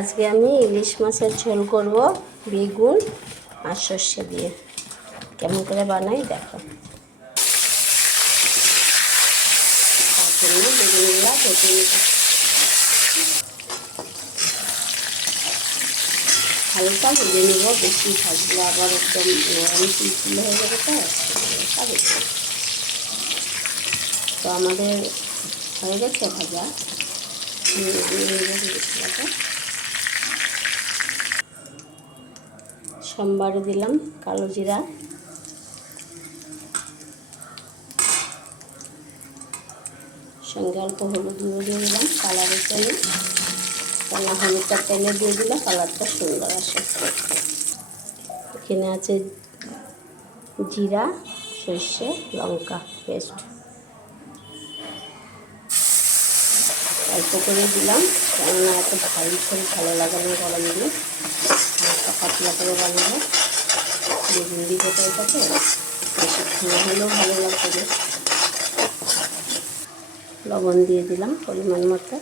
আজকে আমি ইলিশ মাছের ঝোল করব বেগুন আর সর্ষে দিয়ে। কেমন করে বানাই দেখো। তার জন্য বেগুনগুলো কেটে নিতে হালকা ভেজে নেব, বেশি ভাজলে আবার একদম নরম চিলচিলে হয়ে যাবে। তো আমাদের হয়ে গেছে ভাজা। সোমবারে দিলাম কালো জিরা, সঙ্গে অল্প হলুদ গুঁড়ো দিয়ে দিলাম কালারের জন্য, কারণ হলুদটা তেলে দিয়ে দিলে কালারটা সুন্দর আসে। এখানে আছে জিরা, সর্ষে, লঙ্কা পেস্ট অল্প করে দিলাম, কেননা এত ভারী ঝোল ভালো লাগে না গরম দিয়ে, হালকা পাতলা করে বানাবো। বেগুন দিয়ে এটাকে বেশি ঠান্ডা হলেও ভালো লাগবে। লবণ দিয়ে দিলাম পরিমাণ মতো।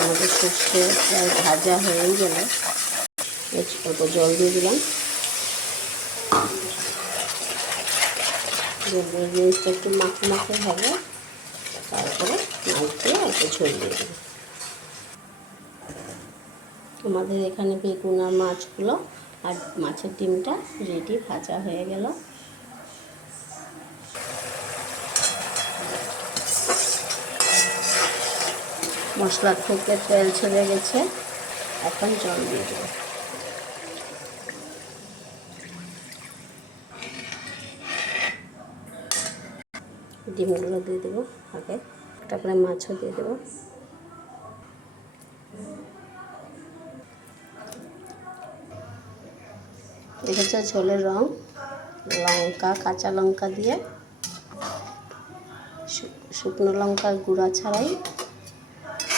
আমাদের সর্ষে প্রায় ভাজা হয়ে গেলে অল্প জল দিয়ে দিলাম। জিনিসটা একটু মাখো মাখো হবে, তারপরে মাছ দিয়ে অল্প ঝোল দিয়ে দেবো। আমাদের এখানে বেগুন আর মাছগুলো আর মাছের ডিমটা রেডি, ভাজা হয়ে গেল। মশলা থেকে তেল ছেড়ে গেছে, এখন জল দিয়ে দেবো। ডিমগুলো দিয়ে দেবো আগে, একটা করে মাছও দিয়ে দেবো। দেখেছো ঝোলের রং, লঙ্কা কাঁচা লঙ্কা দিয়ে, শুকনো লঙ্কার গুঁড়া ছাড়াই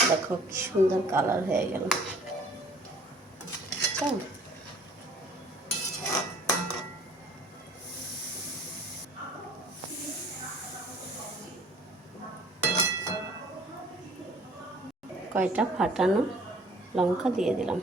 দেখো কি সুন্দর কালার হয়ে গেল। কয়টা ফাটানো লঙ্কা দিয়ে দিলাম।